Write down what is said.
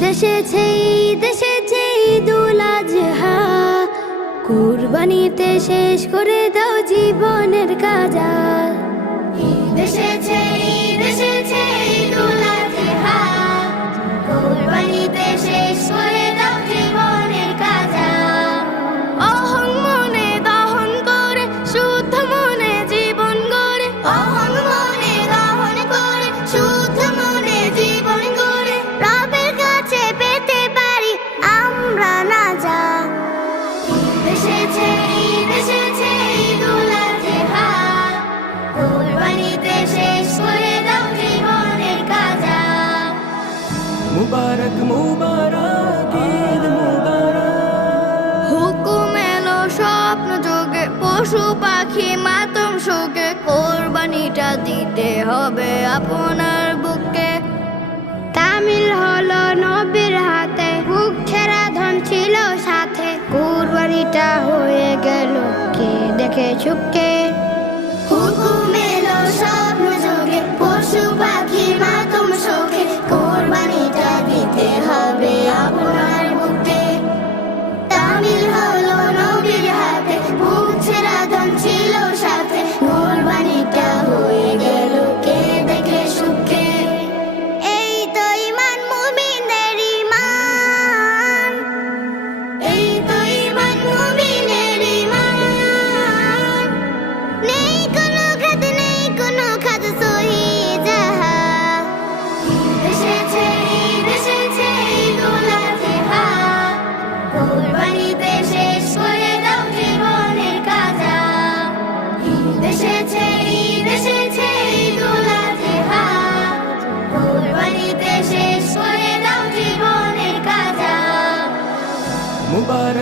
দেশেছে দেশেছে ঈদুল আজহা কুরবানিতে শেষ করে দাও জীবনের কাজা। স্বপ্ন যোগে পশু পাখি মাতম শোকে কোরবানিটা দিতে হবে আপনার বুকে। তামিল হলো নবীর হাতে, বুক ধন ছিল সাথে। কোরবানিটা হয়ে গেল, কে দেখে চুপকে